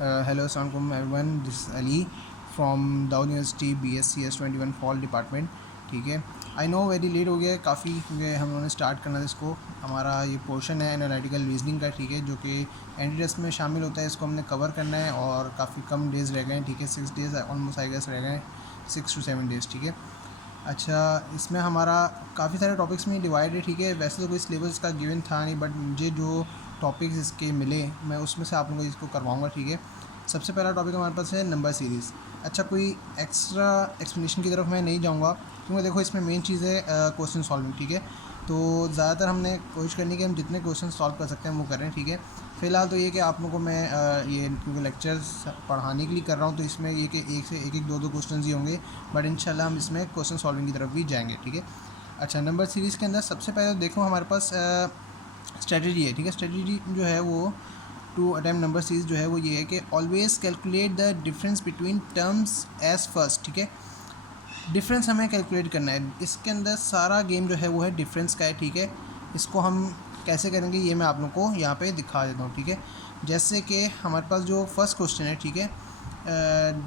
Hello, Assalamualaikum everyone. This is Ali from Dawood University BSc S21 fall department. ठीक है, I know very late हो गया काफ़ी, क्योंकि हम लोगों ने स्टार्ट करना था इसको. हमारा ये पोर्शन है एनालिटिकल रीजनिंग का, ठीक है, जो कि एंट्री टेस्ट में शामिल होता है. इसको हमने कवर करना है और काफ़ी कम डेज़ रह गए हैं, ठीक है, 6 डेज़ ऑलमोस्ट आई गेस रह गए हैं, 6 to 7 डेज़, ठीक है. अच्छा, इसमें हमारा काफ़ी सारे टॉपिक्स में डिवाइड है, ठीक है. वैसे तो कोई सिलेबस का गिवन था नहीं, बट मुझे जो टॉपिक्स इसके मिले मैं उसमें से आप लोगों को इसको करवाऊँगा, ठीक है. सबसे पहला टॉपिक हमारे पास है नंबर सीरीज़. अच्छा, कोई एक्स्ट्रा एक्सप्लेनेशन की तरफ मैं नहीं जाऊँगा, क्योंकि देखो इसमें मेन चीज़ है क्वेश्चन सॉल्विंग, ठीक है. तो ज़्यादातर हमने कोशिश करनी है कि हम जितने क्वेश्चन सॉल्व कर सकते हैं वो करें, ठीक है. फ़िलहाल तो ये कि आप लोगों को मैं ये क्योंकि लेक्चर्स पढ़ाने के लिए कर रहा हूँ, तो इसमें ये कि एक से एक दो क्वेश्चन ही होंगे, बट इंशाल्लाह हम इसमें क्वेश्चन सॉल्विंग की तरफ भी जाएंगे, ठीक है. अच्छा, नंबर सीरीज़ के अंदर सबसे पहले देखो हमारे पास स्ट्रेटजी है, ठीक है. स्ट्रेटजी जो है वो टू अटैम्प्ट नंबर सीरीज़ जो है वो ये है कि always calculate the difference between terms as first, ठीक है. डिफरेंस हमें कैलकुलेट करना है. इसके अंदर सारा गेम जो है वो है डिफरेंस का है, ठीक है. इसको हम कैसे करेंगे ये मैं आप लोग को यहाँ पे दिखा देता हूँ, ठीक है. जैसे कि हमारे पास जो फर्स्ट क्वेश्चन है, ठीक है,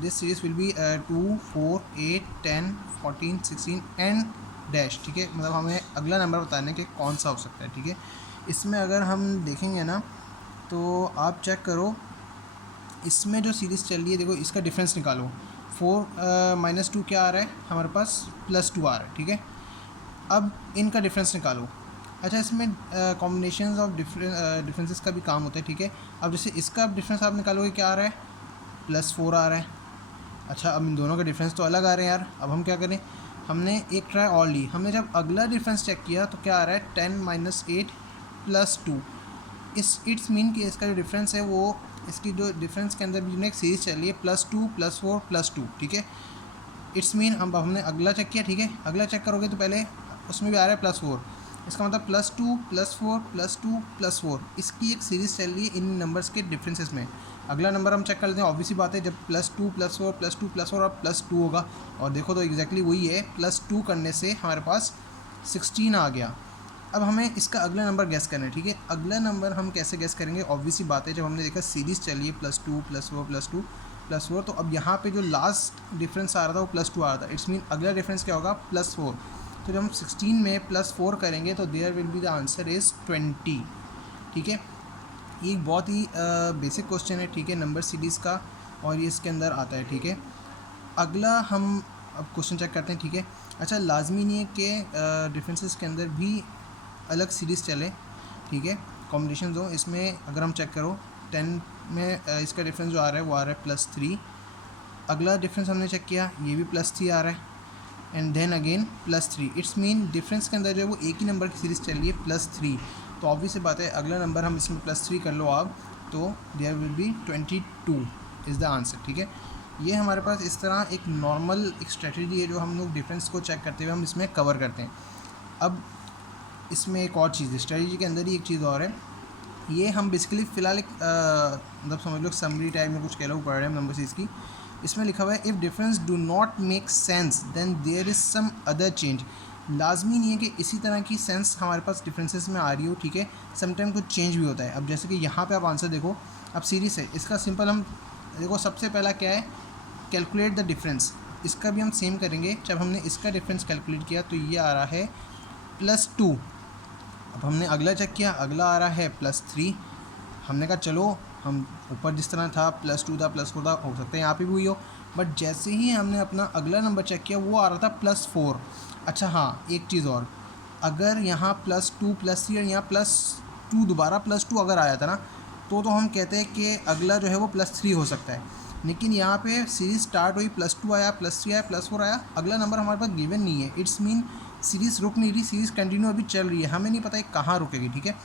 this series will be 2, 4, 8, 10, 14, 16 and dash, ठीक है. मतलब हमें अगला नंबर बताने के कौन सा हो सकता है, ठीक है. इसमें अगर हम देखेंगे ना तो आप चेक करो, इसमें जो सीरीज़ चल रही है, देखो इसका डिफरेंस निकालो. 4 - 2 क्या आ रहा है हमारे पास, +2 आ रहा है, ठीक है. अब इनका डिफरेंस निकालो. अच्छा, इसमें कॉम्बिनेशंस ऑफ डिफरेंसेस का भी काम होता है, ठीक है. अब जैसे इसका डिफरेंस आप निकालोगे, क्या आ रहा है, +4 आ रहा है. अच्छा, अब इन दोनों का डिफरेंस तो अलग आ रहे हैं यार. अब हम क्या करें, हमने एक ट्राई और ली. हमने जब अगला डिफरेंस चेक किया तो क्या आ रहा है, 10 - 8 +2. इट्स मीन कि इसका जो डिफरेंस है वो, इसकी जो डिफरेंस के अंदर भी एक सीरीज़ चल रही है, +2, +4, +2, ठीक है. इट्स मीन अब हमने अगला चेक किया, ठीक है. अगला चेक करोगे तो पहले उसमें भी आ रहा है +4. इसका मतलब +2, +4, +2, +4, इसकी एक सीरीज़ चल रही है इन नंबर्स के डिफरेंसेस में. अगला नंबर हम चेक कर लेते हैं. ऑब्वियसली बात है, जब +2, +4, +2, +4 और +2 होगा, और देखो तो एग्जैक्टली वही है. +2 करने से हमारे पास 16 आ गया. अब हमें इसका अगला नंबर गैस करना है, ठीक है. अगला नंबर हम कैसे गैस करेंगे, ऑब्वियसली बात है, जब हमने देखा सीरीज़ चलिए +2, +4, +2, +4, तो अब यहाँ पे जो लास्ट डिफरेंस आ रहा था वो +2 आ रहा था. इट्स मीन अगला डिफरेंस क्या होगा, +4. तो जब हम 16 में +4 करेंगे तो there will be the answer is 20, ठीक है. ये एक बहुत ही बेसिक क्वेश्चन है, ठीक है, नंबर सीरीज़ का, और ये इसके अंदर आता है, ठीक है. अगला हम अब क्वेश्चन चेक करते हैं, ठीक है. अच्छा, लाजमी नहीं है कि डिफरेंसेस के अंदर भी अलग सीरीज़ चले, ठीक है, कॉम्बिनेशन हो. इसमें अगर हम चेक करो 10 में इसका डिफरेंस जो आ रहा है वो आ रहा है +3. अगला डिफरेंस हमने चेक किया, ये भी +3 आ रहा है, and then again +3. It's mean difference के अंदर जो है वो एक ही नंबर की सीरीज़ चल रही है, +3. तो ऑब्वियस बात है अगला नंबर हम इसमें +3 कर लो आप, तो there will be 22 is the answer, ठीक है. ये हमारे पास इस तरह एक नॉर्मल एक स्ट्रेटजी है जो हम लोग डिफरेंस को चेक करते हुए हम इसमें कवर करते हैं. अब इसमें एक और चीज़ है, स्ट्रेटजी के अंदर ही एक चीज़ और है. ये हम बेसिकली फ़िलहाल एक मतलब समझ लो समरी टाइप में कुछ कह लो पढ़ रहे हैं नंबर सीरीज़ की. इसमें लिखा हुआ है, if difference do not make sense then there is some other change. लाजमी नहीं है कि इसी तरह की सेंस हमारे पास डिफरेंसेस में आ रही हो, ठीक है. समटाइम कुछ चेंज भी होता है. अब जैसे कि यहाँ पे आप आंसर देखो, अब सीरीज़ है, इसका सिंपल हम देखो, सबसे पहला क्या है, कैलकुलेट द डिफरेंस. इसका भी हम सेम करेंगे. जब हमने इसका डिफरेंस कैलकुलेट किया तो ये आ रहा है +2. अब हमने अगला चेक किया, अगला आ रहा है +3. हमने कहा चलो, हम ऊपर जिस तरह था +2 था, +4 था, हो सकता है यहाँ पे भी हुई हो. बट जैसे ही हमने अपना अगला नंबर चेक किया वो आ रहा था +4. अच्छा हाँ, एक चीज़ और, अगर यहाँ +2, +3 और यहाँ +2 दोबारा +2 अगर आया था ना, तो हम कहते हैं कि अगला जो है वो +3 हो सकता है. लेकिन यहाँ पे सीरीज़ स्टार्ट हुई, +2 आया, +3 आया, +4 आया, अगला नंबर हमारे पास गिवन नहीं है. इट्स मीन सीरीज़ रुक नहीं रही, सीरीज़ कंटिन्यू अभी चल रही है, हमें नहीं पता है कहाँ रुकेगी, ठीक है.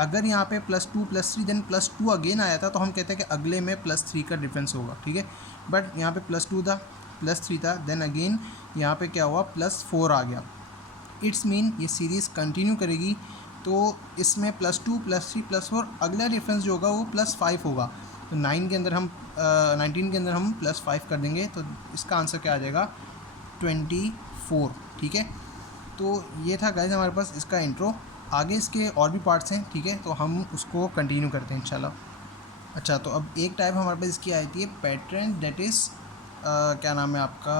अगर यहाँ पे +2, +3 देन +2 अगेन आया था तो हम कहते हैं कि अगले में +3 का डिफरेंस होगा, ठीक है. बट यहाँ पे +2 था, +3 था, देन अगेन यहाँ पे क्या हुआ, +4 आ गया. इट्स मीन ये सीरीज़ कंटिन्यू करेगी, तो इसमें +2, +3, +4 अगला डिफरेंस जो होगा वो +5 होगा. तो 19 के अंदर हम +5 कर देंगे, तो इसका आंसर क्या आ जाएगा, 24, ठीक है. तो ये था गाइस हमारे पास इसका इंट्रो. आगे इसके और भी पार्ट्स हैं, ठीक है, तो हम उसको कंटिन्यू करते हैं इंशाल्लाह. अच्छा, तो अब एक टाइप हमारे पास इसकी आती है पैटर्न दैट इज़ क्या नाम है आपका,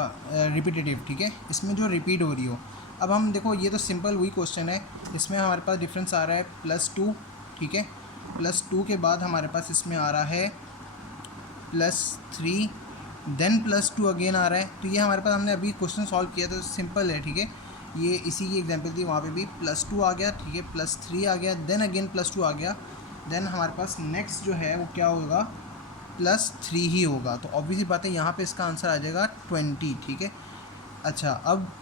रिपीटेटिव, ठीक है, इसमें जो रिपीट हो रही हो। अब हम देखो ये तो सिंपल वही क्वेश्चन है, इसमें हमारे पास डिफरेंस आ रहा है +2, ठीक है, +2 के बाद हमारे पास इसमें आ रहा है +3, देन +2 अगेन आ रहा है। तो ये हमारे पास हमने अभी क्वेश्चन सॉल्व किया तो सिंपल है, ठीक है, ये इसी की एग्जांपल थी, वहाँ पे भी +2 आ गया, ठीक है, +3 आ गया, देन अगेन +2 आ गया, देन हमारे पास नेक्स्ट जो है वो क्या होगा, +3 ही होगा। तो ऑब्वियसली बात है यहाँ पे इसका आंसर आ जाएगा 20, ठीक है। अच्छा, अब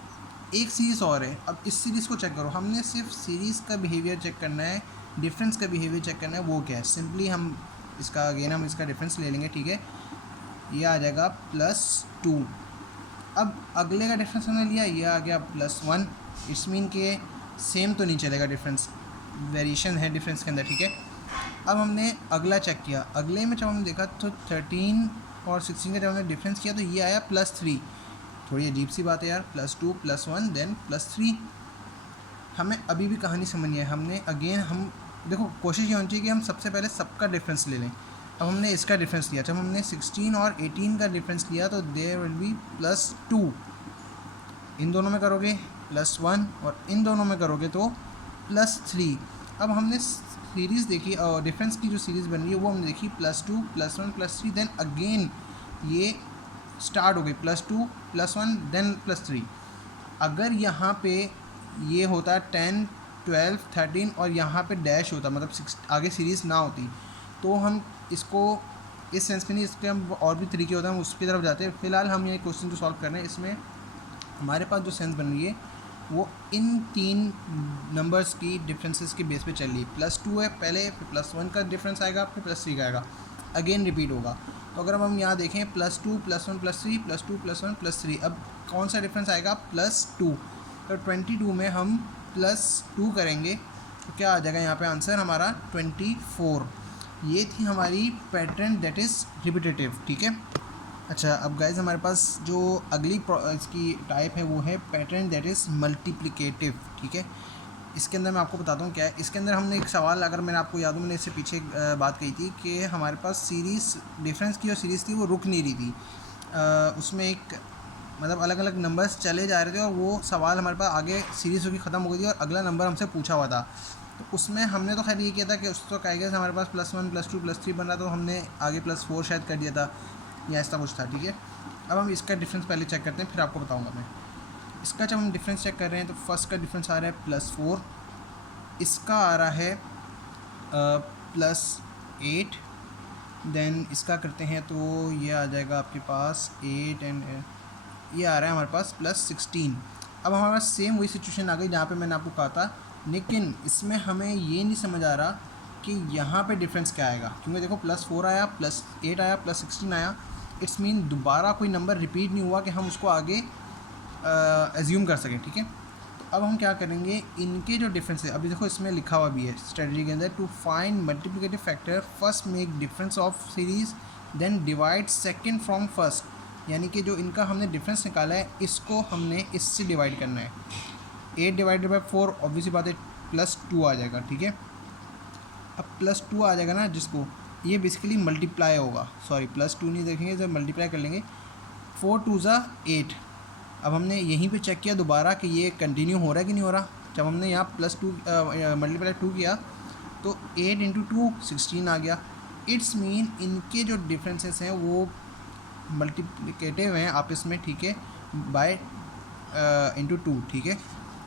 एक सीरीज़ और है, अब इस सीरीज़ को चेक करो, हमने सिर्फ सीरीज़ का बिहेवियर चेक करना है, डिफरेंस का बिहेवियर चेक करना है, वो क्या है, सिंपली हम इसका अगेन हम इसका डिफरेंस ले लेंगे, ठीक है, ये आ जाएगा +2। अब अगले का डिफरेंस हमने लिया, ये आ गया +1, इट्स मीन के सेम तो नहीं चलेगा, डिफरेंस वेरिएशन है डिफरेंस के अंदर, ठीक है। अब हमने अगला चेक किया, अगले में जब हमने देखा तो 13 और 16 का जब हमने डिफरेंस किया तो ये आया +3। थोड़ी अजीब सी बात है यार, +2 +1 देन +3। हमें अभी भी कहानी समझनी है, हमने अगेन हम देखो कोशिश ये होनी चाहिए कि हम सबसे पहले सबका डिफरेंस ले लें। अब हमने इसका डिफरेंस लिया, जब हमने 16 और 18 का डिफरेंस लिया तो देयर विल बी +2, इन दोनों में करोगे +1 और इन दोनों में करोगे तो +3। अब हमने सीरीज़ देखी और डिफरेंस की जो सीरीज़ बन रही है वो हमने देखी +2 +1 +3, देन अगेन ये स्टार्ट हो गई +2 +1 देन +3। अगर यहाँ पे ये होता 10 12 13 और यहाँ पे डैश होता, मतलब 6 आगे सीरीज़ ना होती, तो हम इसको इस सेंस में नहीं, इसके हम और भी तरीके होते हैं, हम उसकी तरफ जाते हैं। फ़िलहाल हम ये क्वेश्चन जो सॉल्व कर रहे हैं इसमें हमारे पास जो सेंस बन रही है वो इन 3 नंबर्स की डिफरेंसेस के बेस पे चल रही है। +2 है पहले, फिर +1 का डिफरेंस आएगा, फिर +3 का आएगा, अगेन रिपीट होगा। तो अगर हम यहाँ देखें +2 +1 +3 +2 +1 +3, अब कौन सा डिफरेंस आएगा, +2। तो 22 में हम +2 करेंगे तो क्या आ जाएगा यहाँ पे आंसर हमारा 24। ये थी हमारी पैटर्न दैट इज़ रिपीटेटिव, ठीक है। अच्छा, अब गाइज हमारे पास जो अगली इसकी टाइप है वो है पैटर्न दैट इज़ मल्टीप्लिकेटिव, ठीक है। इसके अंदर मैं आपको बताता हूँ क्या है। इसके अंदर हमने एक सवाल, अगर मैंने आपको याद हो, मैंने इससे पीछे बात कही थी कि हमारे पास सीरीज़ डिफरेंस की जो सीरीज़ थी वो रुक नहीं रही थी, उसमें एक मतलब अलग अलग नंबर्स चले जा रहे थे और वो सवाल हमारे पास आगे सीरीज़ होगी ख़त्म हो गई थी और अगला नंबर हमसे पूछा हुआ था। तो उसमें हमने तो खैर ये किया था कि उस तो कहेगा हमारे पास +1 +2 +3 बन रहा, तो हमने आगे +4 शायद कर दिया था या ऐसा कुछ था, ठीक है। अब हम इसका डिफरेंस पहले चेक करते हैं, फिर आपको बताऊंगा मैं। इसका जब हम डिफरेंस चेक कर रहे हैं तो फर्स्ट का डिफरेंस आ रहा है +4, इसका आ रहा है +8, देन इसका करते हैं तो ये आ जाएगा आपके पास 8 एंड ये आ रहा है हमारे पास +16। अब हमारे पास सेम वही सिचुएशन आ गई जहाँ पे मैंने आपको कहा था, लेकिन इसमें हमें ये नहीं समझ आ रहा कि यहाँ पे डिफरेंस क्या आएगा, क्योंकि देखो +4 आया, +8 आया, +16 आया, इट्स मीन दोबारा कोई नंबर रिपीट नहीं हुआ कि हम उसको आगे एज्यूम कर सकें, ठीक है। तो अब हम क्या करेंगे, इनके जो डिफरेंस है, अभी देखो इसमें लिखा हुआ भी है स्ट्रेटजी के अंदर, to find multiplicative factor first make difference of series then divide second from first, यानी कि जो इनका हमने डिफरेंस निकाला है इसको हमने इससे डिवाइड करना है। 8 डिवाइडेड बाई 4 ऑब्वियसली बात है +2 आ जाएगा, ठीक है। अब +2 आ जाएगा ना, जिसको ये बेसिकली मल्टीप्लाई होगा, सॉरी +2 नहीं देखेंगे, जब मल्टीप्लाई कर लेंगे 4 2 = 8। अब हमने यहीं पे चेक किया दोबारा कि ये कंटिन्यू हो रहा है कि नहीं हो रहा। जब हमने यहाँ +2 मल्टीप्लाई 2 किया तो 8 × 2 16 आ गया। इट्स मीन इनके जो डिफरेंसेस हैं वो मल्टीप्लिकेटिव हैं आपस में, ठीक है, बाय ×2, ठीक है।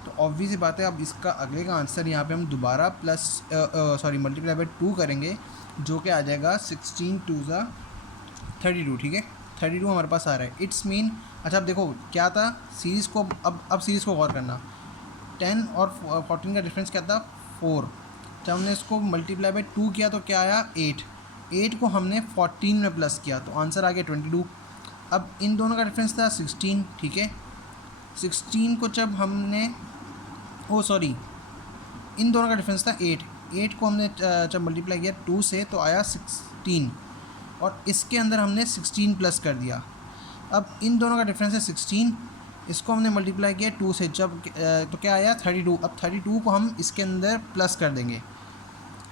तो ऑब्वियस बात है, अब इसका अगले का आंसर यहाँ पे हम दोबारा मल्टीप्लाई बाय 2 करेंगे, जो कि आ जाएगा 16 2 = 32, ठीक है। 32 हमारे पास आ रहा है। इट्स मीन, अच्छा अब देखो क्या था सीरीज़ को, अब सीरीज़ को गौर करना, 10 और 14 का डिफरेंस क्या था, 4। जब हमने इसको मल्टीप्लाई बाय 2 किया तो क्या आया, 8 को हमने 14 में प्लस किया तो आंसर आ गया 22। अब इन दोनों का डिफरेंस था 16, ठीक है। 16 को जब हमने इन दोनों का डिफरेंस था 8 को हमने जब मल्टीप्लाई किया 2 से तो आया 16, और इसके अंदर हमने 16 प्लस कर दिया। अब इन दोनों का डिफरेंस है 16, इसको हमने मल्टीप्लाई किया 2 से, जब तो क्या आया 32। अब 32 को हम इसके अंदर प्लस कर देंगे,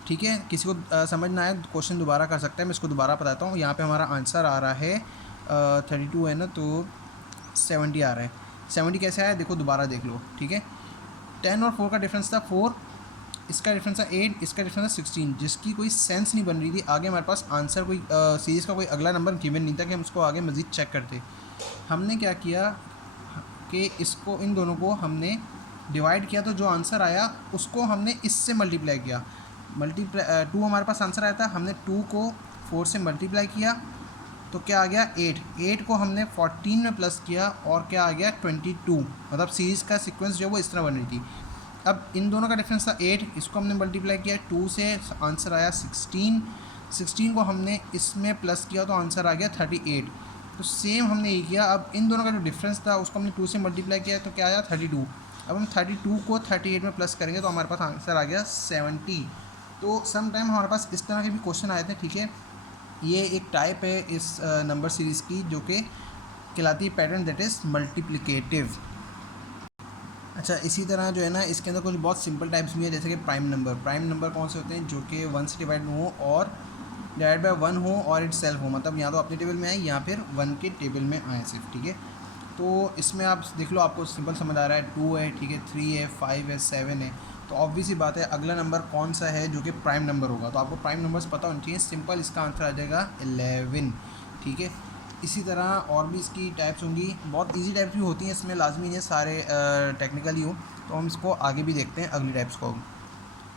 ठीक है, किसी को समझ ना आए क्वेश्चन दोबारा कर सकते हैं, मैं इसको दोबारा बताता हूँ। यहाँ पे हमारा आंसर आ रहा है 32 है ना, तो 70 आ रहा है। 70 कैसे आया देखो, दोबारा देख लो, ठीक है। 10 और 4 का डिफरेंस था 4, इसका डिफरेंस था 8, इसका डिफरेंस था 16, जिसकी कोई सेंस नहीं बन रही थी। आगे हमारे पास आंसर कोई सीरीज़ का कोई अगला नंबर गिवन नहीं था कि हम उसको आगे मज़ीद चेक करते। हमने क्या किया कि इसको, इन दोनों को हमने डिवाइड किया, तो जो आंसर आया उसको हमने इससे मल्टीप्लाई किया। मल्टीप्लाई 2 हमारे पास आंसर आया था, हमने 2 को 4 से मल्टीप्लाई किया तो क्या आ गया 8 को हमने 14 में प्लस किया और क्या आ गया 22। मतलब सीरीज़ का सीक्वेंस जो है वो इस तरह बन रही थी। अब इन दोनों का डिफरेंस था 8, इसको हमने मल्टीप्लाई किया 2 से, आंसर आया 16 को हमने इसमें प्लस किया तो आंसर आ गया 38। तो सेम हमने ये किया। अब इन दोनों का जो डिफरेंस था उसको हमने 2 से मल्टीप्लाई किया तो क्या आया 32। अब हम 32 को 38 में प्लस करेंगे तो हमारे पास आंसर आ गया 70। तो सम टाइम हमारे पास इस तरह के भी क्वेश्चन आए थे, ठीक है। ये एक टाइप है इस नंबर सीरीज़ की जो कि कहलाती है पैटर्न, दैट इज़ मल्टीप्लिकेटिव। अच्छा, इसी तरह जो है ना इसके अंदर कुछ बहुत सिंपल टाइप्स भी है, जैसे कि प्राइम नंबर कौन से होते हैं, जो कि 1 से डिवाइड हो और डिवाइड बाय 1 हो और इट सेल्फ हो, मतलब या तो अपने टेबल में आए या फिर 1 के टेबल में आए सिर्फ, ठीक है। तो इसमें आप देख लो, आपको सिंपल समझ आ रहा है, 2 है, ठीक है, 3 है, 5 है, 7 है। तो ऑब्वियस ही बात है अगला नंबर कौन सा है जो कि प्राइम नंबर होगा, तो आपको प्राइम नंबर्स पता होनी चाहिए। सिंपल इसका आंसर आ जाएगा 11, ठीक है। इसी तरह और भी इसकी टाइप्स होंगी, बहुत इजी टाइप्स भी होती हैं इसमें, लाजमी नहीं है सारे टेक्निकल ही हो। तो हम इसको आगे भी देखते हैं अगली टाइप्स को।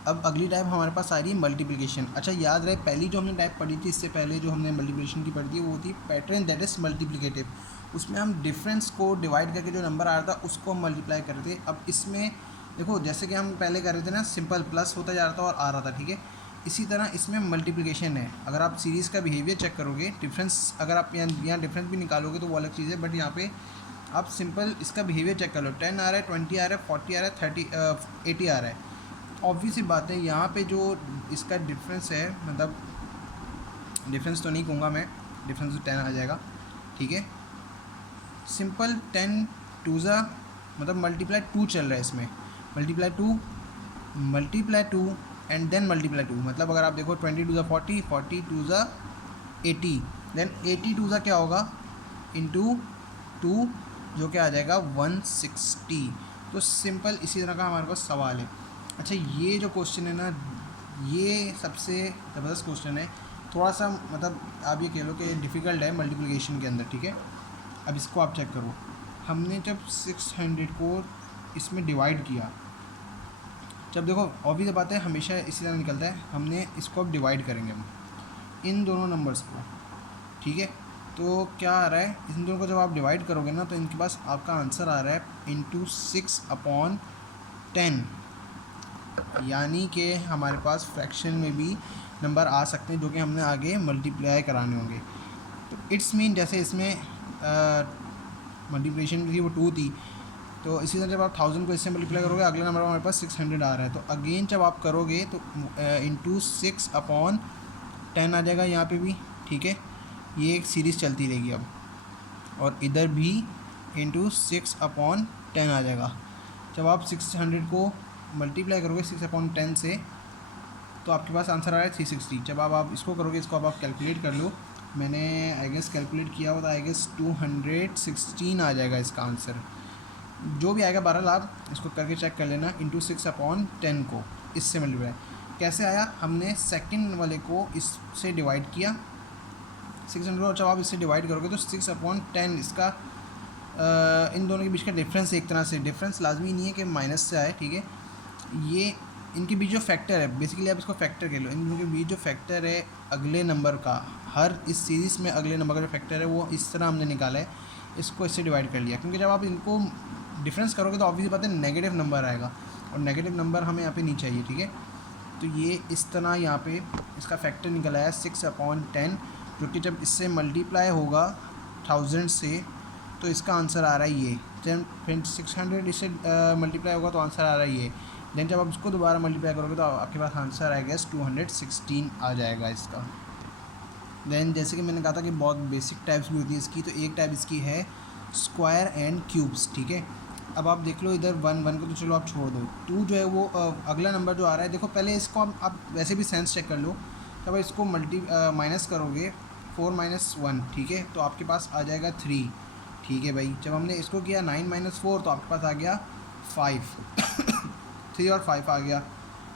अब अगली टाइप हमारे पास आ रही है मल्टीप्लिकेशन। अच्छा, याद रहे पहली जो हमने टाइप पढ़ी थी, इससे पहले जो हमने मल्टीप्लिकेशन की पढ़ी थी वो थी पैटर्न, दैट इज़ मल्टीप्लिकेटिव। उसमें हम डिफरेंस को डिवाइड करके जो नंबर आ रहा था उसको हम मल्टीप्लाई कर रहे थे। अब इसमें देखो, जैसे कि हम पहले कर रहे थे ना, सिंपल प्लस होता जा रहा था और आ रहा था, ठीक है। इसी तरह इसमें मल्टीप्लिकेशन है। अगर आप सीरीज़ का बिहेवियर चेक करोगे, डिफरेंस अगर आप यहाँ डिफरेंस भी निकालोगे तो वो अलग चीज़ है, बट यहाँ पे आप सिंपल इसका बिहेवियर चेक कर लो। 10 आ रहा है, 20 आ रहा है, 40 आ रहा है, 80 आ रहा है। ऑब्वियस ही बात है यहाँ पे जो इसका डिफरेंस है, मतलब डिफरेंस तो नहीं कहूँगा मैं, डिफरेंस तो 10 आ जाएगा, ठीक है। सिंपल 10 टू ज़ा, मतलब मल्टीप्लाई 2 चल रहा है इसमें, multiply two and then multiply 2। मतलब अगर आप देखो 20 टू ज़ा 40, 40 टू ज़ा 80, देन 80 टू ज़ा क्या होगा इंटू 2, जो क्या आ जाएगा 160। तो सिंपल इसी तरह का हमारे पास सवाल है। अच्छा, ये जो क्वेश्चन है ना, ये सबसे ज़बरदस्त क्वेश्चन है। थोड़ा सा मतलब आप ये कह लो कि डिफ़िकल्ट है मल्टीप्लिकेशन के अंदर, ठीक है। अब इसको आप चेक करो, हमने जब 600 को इसमें डिवाइड किया, जब देखो ऑब्वियस बात है हमेशा इसी तरह निकलता है, हमने इसको अब डिवाइड करेंगे हम इन दोनों नंबर्स को, ठीक है। तो क्या आ रहा है, इन दोनों को जब आप डिवाइड करोगे ना तो इनके पास आपका आंसर आ रहा है इंटू 6/10, यानी कि हमारे पास फ्रैक्शन में भी नंबर आ सकते हैं जो कि हमने आगे मल्टीप्लाई कराने होंगे। तो इट्स मीन जैसे इसमें मल्टीप्लिकेशन थी वो 2 थी, तो इसी तरह जब आप 1000 को इससे मल्टीप्लाई करोगे अगला नंबर हमारे पास 600 आ रहा है। तो अगेन जब आप करोगे तो इंटू 6/10 आ जाएगा यहाँ पे भी, ठीक है। ये एक सीरीज़ चलती रहेगी अब, और इधर भी इंटू 6/10 आ जाएगा। जब आप 600 को मल्टीप्लाई करोगे 6/10 से तो आपके पास आंसर आ रहा है 360। जब आप इसको करोगे, इसको अब आप कैलकुलेट कर लो, मैंने आई गेस कैलकुलेट किया होता, आई गेस 216 आ जाएगा इसका आंसर। जो भी आएगा, बहरहाल आप इसको करके चेक कर लेना। इंटू 6/10 को इससे मल्टीप्लाई कैसे आया, हमने सेकंड वाले को इससे डिवाइड किया 600 को। जब आप इससे डिवाइड करोगे तो 6/10 इसका इन दोनों के बीच का डिफरेंस, एक तरह से डिफरेंस लाजमी नहीं है कि माइनस से आए, ठीक है। ये इनके बीच जो फैक्टर है, बेसिकली आप इसको फैक्टर कह लो, इन दोनों के बीच जो फैक्टर है अगले नंबर का, हर इस सीरीज़ में अगले नंबर का जो फैक्टर है वो इस तरह हमने निकाला है, इसको इससे डिवाइड कर लिया। क्योंकि जब आप इनको डिफरेंस करोगे तो ऑब्वियस बात है नेगेटिव नंबर आएगा, और नेगेटिव नंबर हमें यहाँ पे नहीं चाहिए, ठीक है। तो ये इस तरह यहाँ पे इसका फैक्टर निकल आया 6/10, जो कि जब इससे मल्टीप्लाई होगा 1000 से तो इसका आंसर आ रहा है ये। जब फिर 600 इससे मल्टीप्लाई होगा तो आंसर आ रहा है ये। देन जब आप इसको दोबारा मल्टीप्लाई करोगे तो आपके पास आंसर आएगा 216 आ जाएगा इसका। देन जैसे कि मैंने कहा था कि बहुत बेसिक टाइप्स भी होती है इसकी, तो एक टाइप इसकी है स्क्वायर एंड क्यूब्स, ठीक है। अब आप देख लो इधर 1 को तो चलो आप छोड़ दो, 2 जो है वो अगला नंबर जो आ रहा है, देखो पहले इसको आप वैसे भी सेंस चेक कर लो। जब इसको माइनस करोगे 4 माइनस 1, ठीक है, तो आपके पास आ जाएगा 3, ठीक है भाई। जब हमने इसको किया 9 माइनस 4 तो आपके पास आ गया 5 3 और 5 आ गया।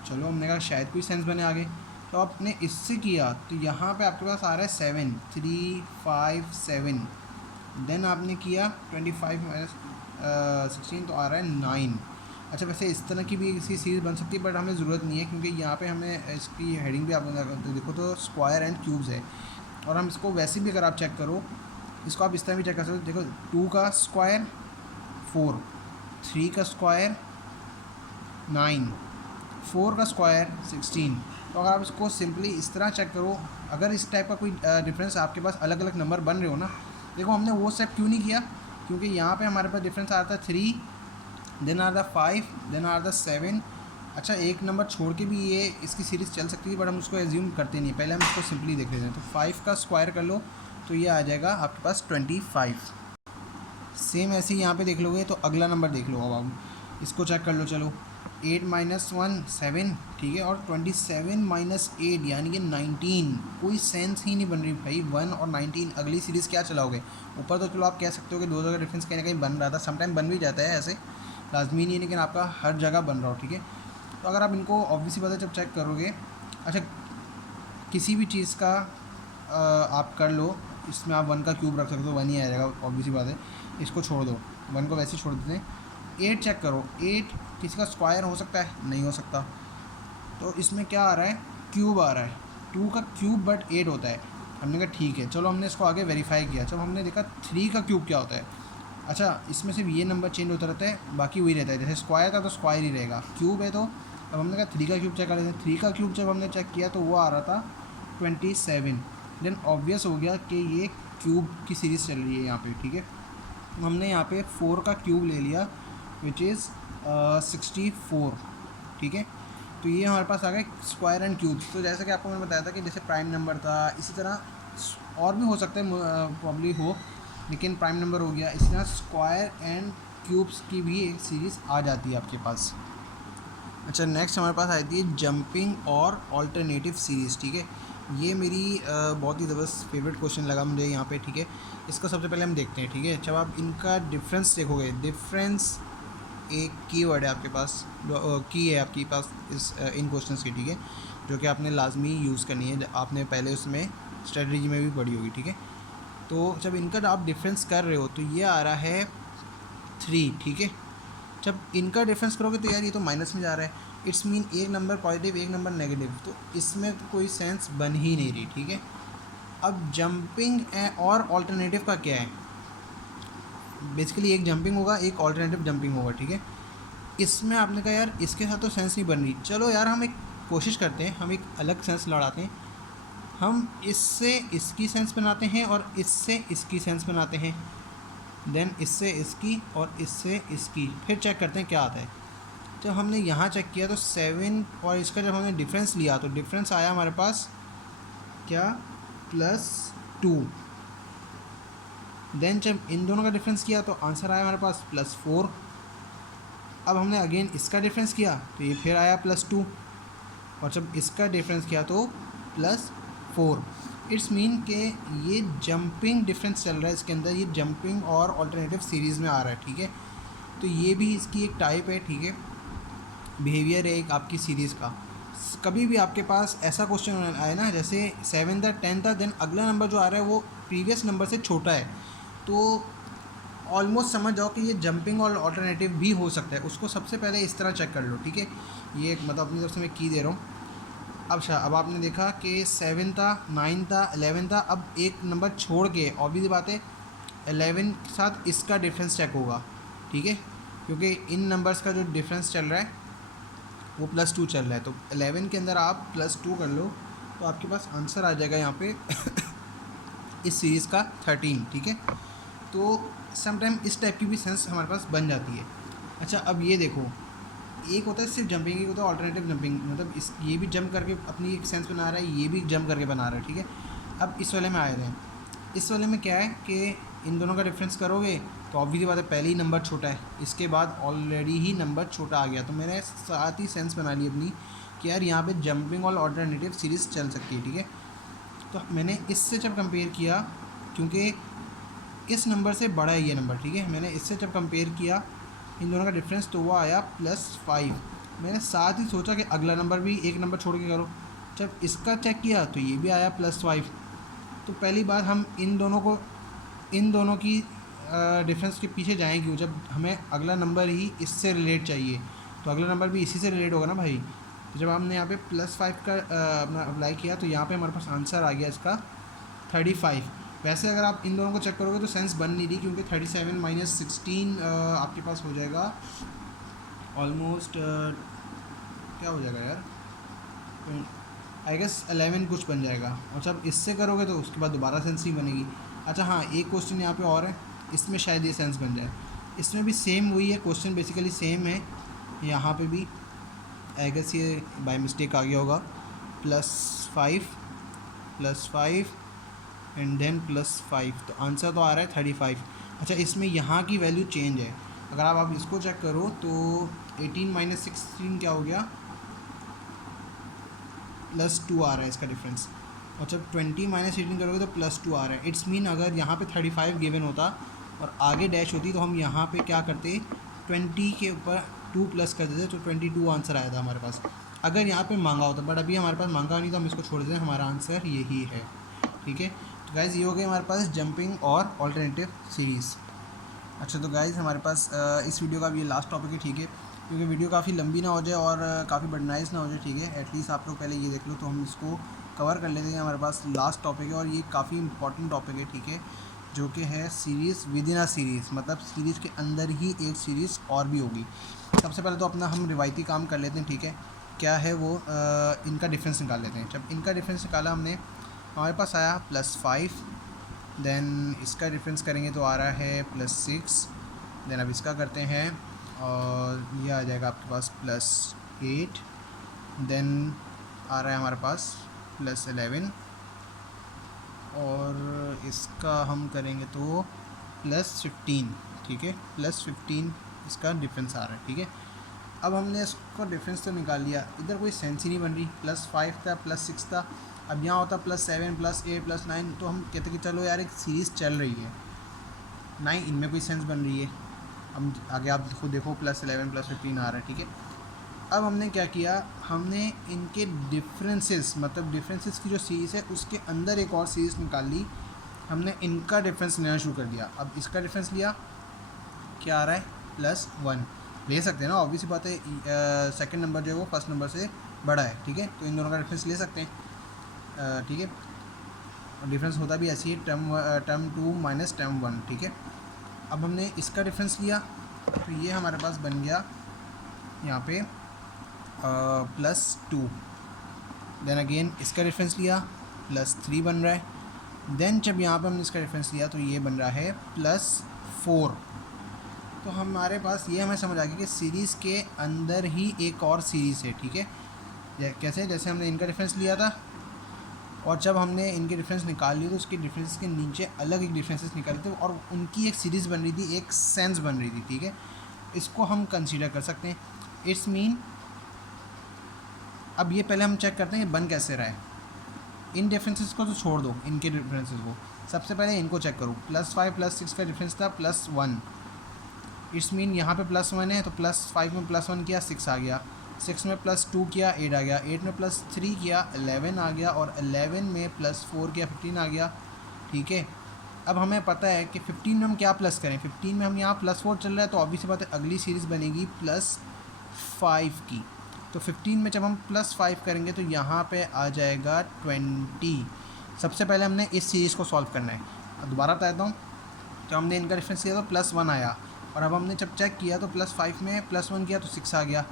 चलो हमने कहा शायद कोई सेंस बने आगे, तो आपने इससे किया तो यहाँ पे आपके पास आ रहा है 7, 3 5 7। देन आपने किया 25 माइनस 16 तो आ रहा है 9। अच्छा वैसे इस तरह की भी इसकी सीरीज़ बन सकती है, बट हमें ज़रूरत नहीं है क्योंकि यहाँ पे हमें इसकी हेडिंग भी आप देखो तो स्क्वायर एंड क्यूब्स है। और हम इसको वैसे भी अगर आप चेक करो, इसको आप इस तरह भी चेक कर सकते हो। देखो 2 का स्क्वायर 4, 3 का स्क्वायर 9, 4 का स्क्वायर 16। तो अगर आप इसको सिंपली इस तरह चेक करो, अगर इस टाइप का कोई डिफरेंस आपके पास अलग अलग नंबर बन रहे हो ना, देखो हमने वो स्टेप क्यों नहीं किया, क्योंकि यहाँ पे हमारे पास डिफरेंस आता है 3, then are the 5, then are the 7। अच्छा एक नंबर छोड़ के भी ये इसकी सीरीज़ चल सकती है, बट हम उसको एज्यूम करते नहीं, पहले हम इसको सिंपली देख लेते हैं। तो 5 का स्क्वायर कर लो तो ये आ जाएगा आपके पास 25। सेम ऐसे ही यहाँ पे देख लोगे तो अगला नंबर देख लो, अब आप इसको चेक कर लो। चलो 8 माइनस 1 7, ठीक है, और 27 माइनस 8 यानी कि 19। कोई सेंस ही नहीं बन रही भाई, 1 और 19 अगली सीरीज़ क्या चलाओगे। ऊपर तो चलो आप कह सकते हो कि दो जगह डिफरेंस कहीं ना कहीं बन रहा था, समटाइम बन भी जाता है, ऐसे लाजमी नहीं है, लेकिन आपका हर जगह बन रहा हो, ठीक है। तो अगर आप इनको ऑब्वियसली बात है जब चेक करोगे, अच्छा किसी भी चीज़ का आप कर लो, इसमें आप 1 का क्यूब रख सकते हो, 1 ही आ जाएगा, ऑब्वियसली बात है। इसको छोड़ दो, 1 को वैसे ही छोड़ देते हैं। 8 चेक करो, 8 किसी का स्क्वायर हो सकता है, नहीं हो सकता। तो इसमें क्या आ रहा है, क्यूब आ रहा है, 2 का क्यूब बट 8 होता है। हमने कहा ठीक है, चलो हमने इसको आगे वेरीफाई किया, जब हमने देखा 3 का क्यूब क्या होता है। अच्छा इसमें सिर्फ ये नंबर चेंज होता रहता है, बाकी वही रहता है, जैसे स्क्वायर था तो स्क्वायर ही रहेगा, क्यूब है तो। अब हमने कहा 3 का क्यूब चेक कर लेते हैं। 3 का क्यूब जब हमने चेक किया तो वो आ रहा था 27। देन ऑब्वियस हो गया कि ये क्यूब की सीरीज़ चल रही है यहाँ पे, ठीक है। हमने यहाँ पे 4 का क्यूब ले लिया विच इज़ 64, ठीक है। तो ये हमारे पास आ गया स्क्वायर एंड क्यूब। तो जैसे कि आपको मैंने बताया था कि जैसे प्राइम नंबर था, इसी तरह और भी हो सकता है, प्रॉब्ली हो, लेकिन प्राइम नंबर हो गया। इसी तरह स्क्वायर एंड क्यूब्स की भी एक सीरीज़ आ जाती है आपके पास। अच्छा नेक्स्ट हमारे पास आती है जंपिंग और ऑल्टरनेटिव सीरीज़, ठीक है। ये मेरी बहुत ही ज़बरदस्त फेवरेट क्वेश्चन लगा मुझे यहाँ पे, ठीक है। इसको सबसे पहले हम देखते हैं, ठीक है। जब आप इनका डिफरेंस देखोगे, डिफरेंस एक कीवर्ड है आपके पास, की है आपके पास इस इन क्वेश्चंस की, ठीक है, जो कि आपने लाजमी यूज़ करनी है, आपने पहले उसमें स्ट्रेटजी में भी पढ़ी होगी, ठीक है। तो जब इनका आप डिफरेंस कर रहे हो तो ये आ रहा है 3, ठीक है। जब इनका डिफरेंस करोगे तो यार ये तो माइनस में जा रहा है, इट्स मीन एक नंबर पॉजिटिव एक नंबर नेगेटिव, तो इसमें तो कोई सेंस बन ही नहीं रही, ठीक है। अब जंपिंग और ऑल्टरनेटिव का क्या है, बेसिकली एक जंपिंग होगा एक ऑल्टरनेटिव जंपिंग होगा, ठीक है। इसमें आपने कहा यार इसके साथ तो सेंस नहीं बन रही, चलो यार हम एक कोशिश करते हैं, हम एक अलग सेंस लड़ाते हैं। हम इससे इसकी सेंस बनाते हैं और इससे इसकी सेंस बनाते हैं, देन इससे इसकी और इससे इसकी, फिर चेक करते हैं क्या आता है। जब हमने यहाँ चेक किया तो 7 और इसका जब हमने डिफरेंस लिया तो डिफरेंस आया हमारे पास क्या, +2। देन जब इन दोनों का डिफरेंस किया तो आंसर आया हमारे पास +4। अब हमने अगेन इसका डिफरेंस किया तो ये फिर आया +2, और जब इसका डिफरेंस किया तो +4। इट्स मीन के ये जंपिंग डिफरेंस चल रहा है इसके अंदर, ये जंपिंग और ऑल्टरनेटिव सीरीज़ में आ रहा है, ठीक है। तो ये भी इसकी एक टाइप है, ठीक है, बिहेवियर है एक आपकी सीरीज़ का। कभी भी आपके पास ऐसा क्वेश्चन आए ना, जैसे 7 था 10 था, देन अगला नंबर जो आ रहा है वो प्रीवियस नंबर से छोटा है, तो ऑलमोस्ट समझ जाओ कि ये जंपिंग और ऑल्टरनेटिव भी हो सकता है। उसको सबसे पहले इस तरह चेक कर लो, ठीक है। ये मतलब अपनी तरफ से मैं की दे रहा हूँ। अब आपने देखा कि 7 था 9 था 11 था, अब एक नंबर छोड़ के ऑब्वियस बात है 11 के साथ इसका डिफरेंस चेक होगा, ठीक है, क्योंकि इन नंबर्स का जो डिफरेंस चल रहा है वो +2 चल रहा है। तो 11 के अंदर आप +2 कर लो तो आपके पास आंसर आ जाएगा यहाँ पे इस सीरीज़ का 13, ठीक है। तो समटाइम इस टाइप की भी सेंस हमारे पास बन जाती है। अच्छा अब ये देखो, एक होता है सिर्फ जंपिंग, एक होता है ऑल्टरनेटिव जंपिंग, मतलब इस ये भी जंप करके अपनी एक सेंस बना रहा है, ये भी जंप करके बना रहा है, ठीक है। अब इस वाले में आए रहे हैं, इस वाले में क्या है कि इन दोनों का डिफरेंस करोगे तो ऑब्वियसली बात है पहले ही नंबर छोटा है, इसके बाद ऑलरेडी ही नंबर छोटा आ गया। तो मैंने साथ ही सेंस बना ली अपनी कि यार यहाँ पे जंपिंग और ऑल्टरनेटिव सीरीज़ चल सकती है, ठीक है। तो मैंने इससे जब कंपेयर किया, क्योंकि इस नंबर से बड़ा है ये नंबर, ठीक है, मैंने इससे जब कंपेयर किया इन दोनों का डिफरेंस तो वो आया +5। मैंने साथ ही सोचा कि अगला नंबर भी एक नंबर छोड़ के करो, जब इसका चेक किया तो ये भी आया +5। तो पहली बात हम इन दोनों की डिफरेंस के पीछे जाएँ क्यों, जब हमें अगला नंबर ही इससे रिलेट चाहिए तो अगला नंबर भी इसी से रिलेट होगा ना भाई। तो जब हमने यहाँ पे +5 का अपना अप्लाई किया तो यहाँ पे हमारे पास आंसर आ गया इसका 35। वैसे अगर आप इन दोनों को चेक करोगे तो सेंस बन नहीं रही, क्योंकि 37 - 16 आपके पास हो जाएगा ऑलमोस्ट क्या हो जाएगा यार, आई गेस 11 कुछ बन जाएगा। और जब इससे करोगे तो उसके बाद दोबारा सेंस नहीं बनेगी। अच्छा हाँ, एक क्वेश्चन यहाँ पे और है, इसमें शायद ये सेंस बन जाए। इसमें भी सेम वही है, क्वेश्चन बेसिकली सेम है। यहाँ पे भी आई गेस ये बाय मिस्टेक आ गया होगा, +5 एंड देन +5, तो आंसर तो आ रहा है 35। अच्छा, इसमें यहाँ की वैल्यू चेंज है, अगर आप इसको चेक करो तो 18 - 16 क्या हो गया, +2 आ रहा है इसका डिफरेंस। और जब 20 - 18 करोगे तो +2 आ रहा है। इट्स मीन अगर यहाँ पे 35 गिवन होता और आगे डैश होती तो हम यहाँ पे क्या करते, 20 के ऊपर 2 प्लस कर देते, तो 22 आंसर आया था हमारे पास, अगर यहाँ पे मांगा होता। बट अभी हमारे पास मांगा नहीं तो हम इसको छोड़ देते, हमारा आंसर यही है, ठीक है। तो गाइज़ ये हो गया हमारे पास जंपिंग और ऑल्टरनेटिव सीरीज़। अच्छा, तो गाइज़ हमारे पास इस वीडियो का भी लास्ट टॉपिक है, ठीक है, क्योंकि वीडियो काफ़ी लंबी ना हो जाए और काफ़ी बर्डनाइज ना हो जाए, ठीक है। एटलीस्ट आप लोग पहले ये देख लो तो हम इसको कवर कर लेते हैं। हमारे पास लास्ट टॉपिक है और ये काफ़ी इंपॉर्टेंट टॉपिक है, ठीक है, जो कि है series with in a series, मतलब सीरीज़ के अंदर ही एक सीरीज़ और भी होगी। सबसे पहले तो अपना हम रिवायती काम कर लेते हैं, ठीक है। क्या है वो, इनका डिफरेंस निकाल लेते हैं। जब इनका डिफरेंस निकाला हमने, हमारे पास आया +5, देन इसका डिफरेंस करेंगे तो आ रहा है +6, देन अब इसका करते हैं और ये आ जाएगा आपके पास +8, देन आ रहा है हमारे पास +11, और इसका हम करेंगे तो +15, ठीक है, +15 इसका डिफरेंस आ रहा है, ठीक है। अब हमने इसको डिफरेंस तो निकाल लिया, इधर कोई सेंस ही नहीं बन रही। +5 था, +6 था, अब यहाँ होता +7 +8 +9, तो हम कहते कि चलो यार एक सीरीज़ चल रही है, नहीं इनमें कोई सेंस बन रही है। अब आगे आप खुद देखो +11 +15 आ रहा है, ठीक है। अब हमने क्या किया, हमने इनके डिफरेंसेस, मतलब डिफरेंसेस की जो सीरीज़ है उसके अंदर एक और सीरीज़ निकाल ली, हमने इनका डिफरेंस लेना शुरू कर दिया। अब इसका डिफरेंस लिया, क्या आ रहा है, +1 ले सकते हैं ना, ऑब्वियसली बात है, सेकंड नंबर जो है वो फर्स्ट नंबर से बड़ा है, ठीक है, तो इन दोनों का डिफरेंस ले सकते हैं, ठीक है। डिफरेंस होता भी ऐसी है, टर्म 2 - टर्म 1, ठीक है। अब हमने इसका डिफरेंस लिया तो ये हमारे पास बन गया यहाँ पे +2, देन अगेन इसका डिफरेंस लिया +3 बन रहा है, देन जब यहाँ पे हमने इसका डिफरेंस लिया तो ये बन रहा है +4। तो हमारे पास ये हमें समझ आ गया कि सीरीज़ के अंदर ही एक और सीरीज़ है, ठीक है। कैसे, जैसे हमने इनका डिफरेंस लिया था और जब हमने इनके डिफरेंस निकाल लिए तो उसके डिफरेंस के नीचे अलग एक डिफरेंसेस निकाले थे और उनकी एक सीरीज़ बन रही थी, एक सेंस बन रही थी, ठीक है। इसको हम कंसीडर कर सकते हैं। इट्स मीन अब ये पहले हम चेक करते हैं कि बन कैसे रहा है। इन डिफरेंसेस को तो छोड़ दो, इनके डिफरेंसेस को सबसे पहले इनको चेक करो। +5 +6 का डिफरेंस था +1, इट्स मीन यहाँ पे +1 है तो +5 में +1 किया 6 आ गया, 6 में +2 किया 8 आ गया, 8 में +3 किया 11 आ गया, और 11 में +4 किया 15 आ गया, ठीक है। अब हमें पता है कि 15 में हम क्या प्लस करें, 15 में हम यहाँ +4 चल रहा है तो ऑब्वियस बात है अगली सीरीज़ बनेगी +5 की। तो 15 में जब हम +5 करेंगे तो यहाँ पे आ जाएगा 20। सबसे पहले हमने इस सीरीज़ को सॉल्व करना है। दोबारा बता देता हूँ, जब हमने इनका डिफरेंस किया तो +1 आया, और अब हमने जब चेक किया तो +5 में +1 किया तो 6 आ गया,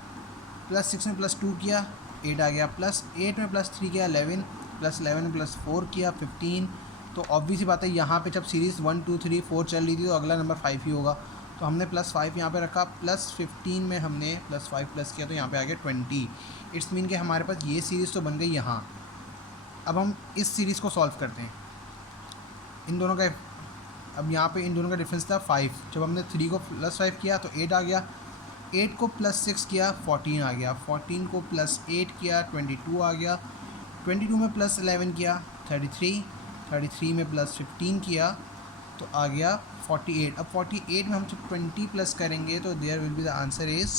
+6 में +2 किया 8 आ गया, +8 में +3 किया 11, +11 में +4 किया 15। तो ऑब्वियस ही बात है यहाँ पे जब सीरीज़ 1 2 3 4 चल रही थी तो अगला नंबर 5 ही होगा, तो हमने +5 यहाँ पे रखा, +15 में हमने +5 प्लस किया तो यहाँ पे आ गया 20। इट्स मीन कि हमारे पास ये सीरीज़ तो बन गई यहाँ। अब हम इस सीरीज़ को सॉल्व करते हैं, इन दोनों का अब यहाँ पे इन दोनों का डिफरेंस था 5, जब हमने 3 को +5 किया तो 8 आ गया, 8 को +6 किया 14 आ गया, 14 को +8 किया 22 आ गया, 22 में +11 किया 33, 33 में +15 किया तो आ गया 48। अब 48 में हम जब 20 प्लस करेंगे तो there will be the answer is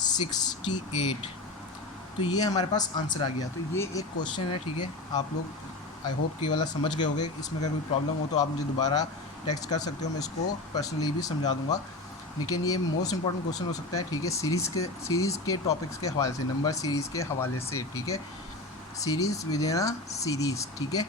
68। तो ये हमारे पास आंसर आ गया। तो ये एक क्वेश्चन है, ठीक है। आप लोग आई होप कि वाला समझ गए होंगे। इसमें अगर कोई प्रॉब्लम हो तो आप मुझे दोबारा टेक्स्ट कर सकते हो, मैं इसको पर्सनली भी समझा दूंगा। लेकिन ये मोस्ट इंपॉर्टेंट क्वेश्चन हो सकता है, ठीक है, सीरीज़ के टॉपिक्स के हवाले से, नंबर सीरीज़ के हवाले से, ठीक है, series with in a series, ठीक है।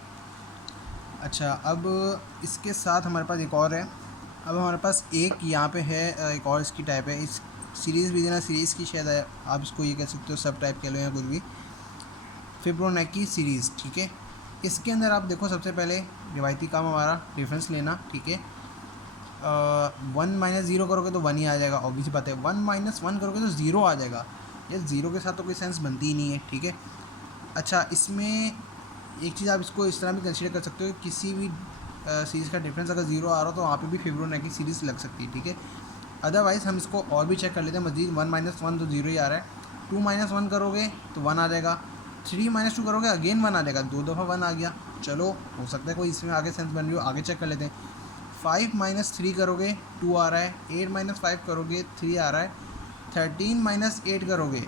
अच्छा, अब इसके साथ हमारे पास एक और है। अब हमारे पास एक यहाँ पे है, एक और इसकी टाइप है, इस series with in a series की, शायद आप इसको ये कह सकते हो सब टाइप कह लो या कुछ भी, फिबोनाची सीरीज़, ठीक है। इसके अंदर आप देखो, सबसे पहले रिवायती काम हमारा डिफरेंस लेना, ठीक है। 1 - 0 करोगे तो 1 ही आ जाएगा, ऑब्वियसली बात है। 1 - 1 करोगे तो 0 आ जाएगा। ये 0 के साथ तो कोई सेंस बनती ही नहीं है, ठीक है। अच्छा, इसमें एक चीज़ आप इसको इस तरह भी कंसीडर कर सकते हो, किसी भी सीरीज़ का डिफरेंस अगर 0 आ रहा हो तो वहाँ पे भी फिबोनाची सीरीज़ लग सकती है, ठीक है। अदरवाइज़ हम इसको और भी चेक कर लेते हैं मज़ीद। 1 - 1 तो 0 ही आ रहा है, 2 - 1 करोगे तो 1 आ जाएगा, 3 - 2 करोगे अगेन 1 आ जाएगा, 2 दफ़ा 1 आ गया। चलो, हो सकता है कोई इसमें आगे सेंस बन रही हो, आगे चेक कर लेते हैं। 5 - 3 करोगे 2 आ रहा है, 8 - 5 करोगे 3 आ रहा है, 13 - 8 करोगे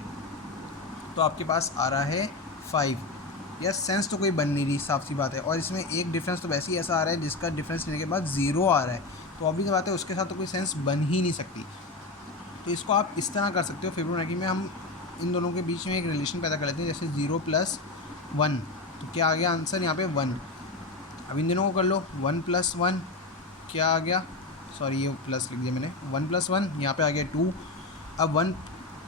तो आपके पास आ रहा है 5। यार सेंस तो कोई बन नहीं रही, साफ सी बात है। और इसमें एक डिफरेंस तो वैसे ही ऐसा आ रहा है जिसका डिफरेंस लेने के बाद 0 आ रहा है, तो ऑब्वियस बात है उसके साथ तो कोई सेंस बन ही नहीं सकती। तो इसको आप इस तरह कर सकते हो, फिबोनाची में हम इन दोनों के बीच में एक रिलेशन पैदा कर लेते हैं, जैसे 0 + 1, तो क्या आ गया आंसर यहाँ पे 1। अब इन दोनों को कर लो, 1 + 1 क्या आ गया, सॉरी ये प्लस लिख दिया मैंने, 1 + 1 यहाँ पे आ गया 2। अब 1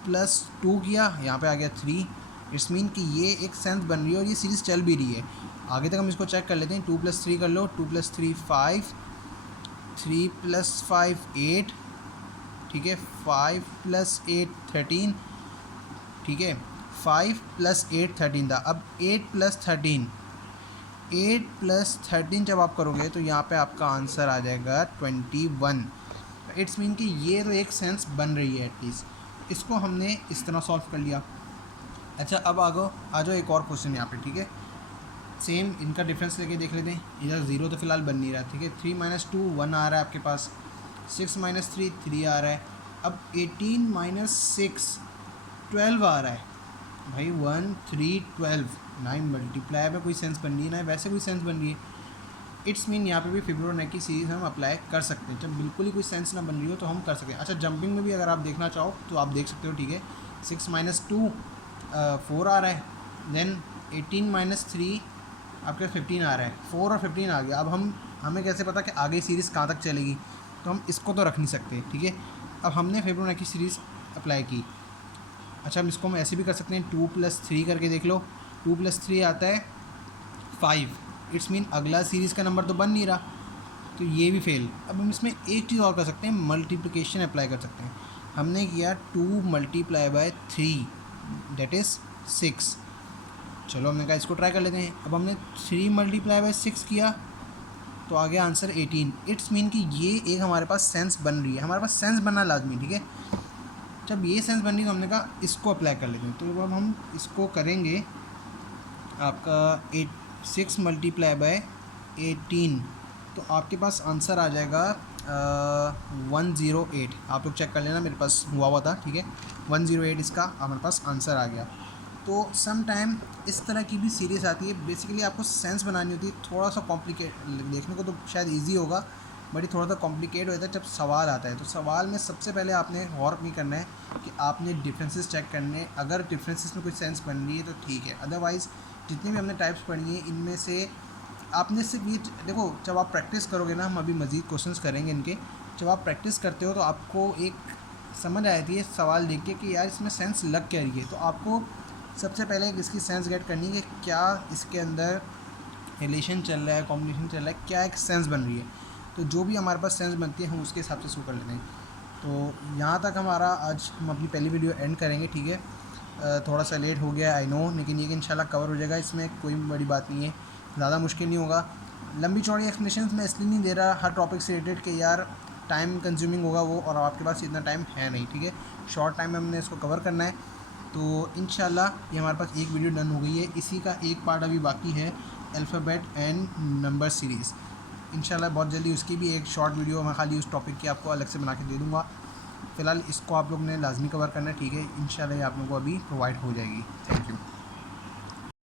+ 2 किया, यहाँ पे आ गया 3। इट्स मीन कि ये एक सेंस बन रही है और ये सीरीज़ चल भी रही है। आगे तक हम इसको चेक कर लेते हैं। 2 + 3 कर लो, 2 + 3 5, 3 + 5 8, ठीक है, 5 + 8 13, ठीक है, 5 + 8 13 था। अब 8 + 13, 8 + 13 जब आप करोगे तो यहाँ पे आपका आंसर आ जाएगा 21। इट्स मीन कि ये तो एक सेंस बन रही है एटलीस्ट। इसको हमने इस तरह सॉल्व कर लिया। अच्छा, अब आ जाओ एक और क्वेश्चन यहाँ पे, ठीक है। सेम इनका डिफरेंस लेके देख लेते हैं। इधर 0 तो फिलहाल बन नहीं रहा, ठीक है। 3 - 2 1 आ रहा है आपके पास, 6 - 3 3 आ रहा है। अब 18 - 6 12 आ रहा है। भाई 1 3 12 9 मल्टीप्लाई में कोई सेंस बन रही है ना, वैसे कोई सेंस बन रही है। इट्स मीन यहाँ पे भी फिबोनाची सीरीज़ हम अप्लाई कर सकते हैं। जब बिल्कुल ही कोई सेंस ना बन रही हो तो हम कर सकते हैं। अच्छा, जंपिंग में भी अगर आप देखना चाहो तो आप देख सकते हो, ठीक है। 6 - 2 4 आ रहा है, देन 18 - 3 आपके 15 आ रहा है, 4 और 15 आ गया। अब हमें कैसे पता कि आगे सीरीज़ कहाँ तक चलेगी, तो हम इसको तो रख नहीं सकते, ठीक है। अब हमने फिबोनाची सीरीज़ अप्लाई की। अच्छा, हम इसको हम ऐसे भी कर सकते हैं, 2 + 3 करके देख लो। 2 + 3 आता है 5। इट्स मीन अगला सीरीज़ का नंबर तो बन नहीं रहा, तो ये भी फेल। अब हम इसमें एक चीज़ और कर सकते हैं, मल्टीप्लिकेशन अप्लाई कर सकते हैं। हमने किया 2 × 3 दैट इज़ 6। चलो, हमने कहा इसको ट्राई कर लेते हैं। अब हमने 3 × 6 किया तो आ गया आंसर 18। इट्स मीन कि ये एक हमारे पास सेंस बन रही है, हमारे पास सेंस बनना लाजमी, ठीक है। जब ये सेंस बन रही है तो हमने कहा इसको अप्लाई कर लेते हैं। तो अब हम इसको करेंगे, आपका 6 × 18, तो आपके पास आंसर आ जाएगा 108। आप लोग चेक कर लेना, मेरे पास हुआ था, ठीक है। 108 इसका हमारे पास आंसर आ गया। तो सम टाइम इस तरह की भी सीरीज़ आती है। बेसिकली आपको सेंस बनानी होती है, थोड़ा सा कॉम्प्लिकेट, देखने को तो शायद इजी होगा बट ये थोड़ा सा कॉम्प्लिकेट हो जाता है जब सवाल आता है। तो सवाल में सबसे पहले आपने गौर नहीं करना है कि आपने डिफरेंसेस चेक करने, अगर डिफरेंसेस में कोई सेंस बन रही है तो ठीक है, अदरवाइज़ जितनी भी हमने टाइप्स पढ़ी हैं इनमें से आपने सिर्फ ये देखो, जब आप प्रैक्टिस करोगे ना, हम अभी मज़ीद क्वेश्चंस करेंगे इनके, जब आप प्रैक्टिस करते हो तो आपको एक समझ आती है सवाल देख के कि यार इसमें सेंस लग क्या रही है। तो आपको सबसे पहले इसकी सेंस गेट करनी है कि क्या इसके अंदर रिलेशन चल रहा है, कॉम्बिनेशन चल रहा है, क्या एक सेंस बन रही है। तो जो भी हमारे पास सेंस बनती है हम उसके हिसाब से शुरू कर लेते हैं। तो यहाँ तक हमारा आज हम अपनी पहली वीडियो एंड करेंगे, ठीक है। थोड़ा सा लेट हो गया आई नो, लेकिन ये कि इंशाल्लाह कवर हो जाएगा, इसमें कोई बड़ी बात नहीं है, ज़्यादा मुश्किल नहीं होगा। लंबी चौड़ी एक्सप्लेनेशन मैं इसलिए नहीं दे रहा हर टॉपिक से रिलेटेड कि यार टाइम कंज्यूमिंग होगा वो, और आपके पास इतना टाइम है नहीं, ठीक है। शॉर्ट टाइम में हमने इसको कवर करना है। तो इंशाल्लाह ये हमारे पास एक वीडियो डन हो गई है। इसी का एक पार्ट अभी बाकी है, अल्फ़ाबेट एंड नंबर सीरीज़। इंशाल्लाह बहुत जल्दी उसकी भी एक शॉर्ट वीडियो मैं खाली उस टॉपिक की आपको अलग से बना के दे दूँगा। फ़िलहाल इसको आप लोग ने लाजमी कवर करना है, ठीक है। इंशाल्लाह ये आप लोगों को अभी प्रोवाइड हो जाएगी। Thank you.